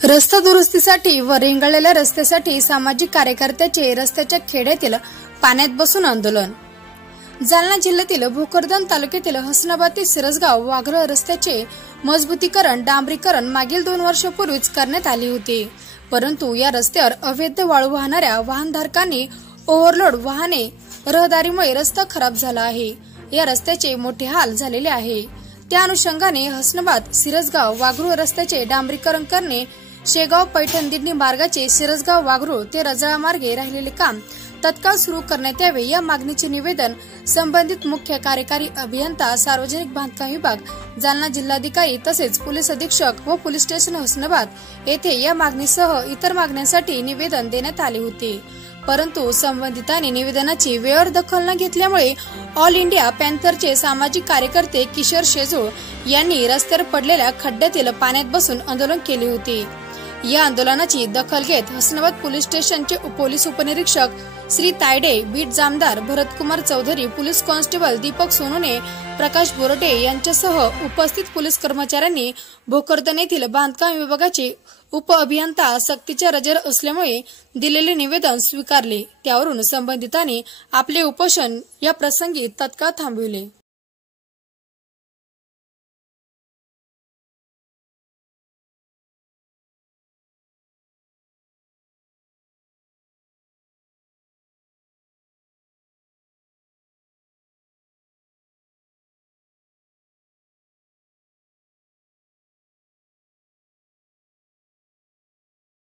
रस्ता दुरुस्तीसाठी व रेंगाळलेल्या रस्त्यासाठी सामाजिक कार्यकर्त्याचे रस्त्याच्या खेड्यातील पाण्यात बसून आंदोलन। जालना जिल्ह्यातील भोकरदन तालुक्यातील हसनाबाद ते सिरसगाव वाघरळ रस्त्याचे मजबूतीकरण डांबरीकरण मागील 2 वर्षापूर्वीच करण्यात आले होते, परंतु या रस्त्यावर अवैध वाळू वाहणाऱ्या वाहनधारकांनी ओव्हरलोड वाहने रहदारीमुळे रस्ता खराब झाला आहे। या रस्त्याचे मोठे हाल झालेले आहे। त्या अनुषंगाने हसनाबाद सिरसगाव वाघरूळ रस्त्याचे डांबरीकरण करणे, शेगाव पैठण दिंडी मार्गाचे सिरसगाव वाघरूळ ते रजाळा मार्गे राहिलेले काम तत्काळ सुरू करण्यात यावे या मागणीचे निवेदन संबंधित मुख्य कार्यकारी अभियंता सार्वजनिक बांधकाम विभाग जालना जिल्हाधिकारी तसेच पोलीस अधीक्षक व पोलीस स्टेशन हसनाबाद येथे या मागणीसह इतर मागण्यांसाठी निवेदन देण्यात आले होते, परंतु संबंधितांनी निवेदनाची वेळेवर दखल न घेतल्यामुळे ऑल इंडिया पॅन्थरचे सामाजिक कार्यकर्ते किशोर शेजूळ यांनी रस्त्यावर पडलेल्या खड्ड्यातील पाण्यात बसून आंदोलन केले होते। या आंदोलनाची दखल घेत हसनाबाद पोलीस स्टेशनचे पोलीस उपनिरीक्षक Shri Tayde, beat Jamdar Bharatkumar Chaudhari, police constable Deepak Sonone, Prakash Borte यांच्यासह उपस्थित पोलीस कर्मचाऱ्यांनी भोकरदन येथील बांधकाम विभागाचे उप अभियंता सक्तीच्या रजेवर असल्यामुळे दिलेले निवेदन स्वीकारले। त्यावरून संबंधितांनी आपले उपोषण या प्रसंगी तत्काळ थांबविले।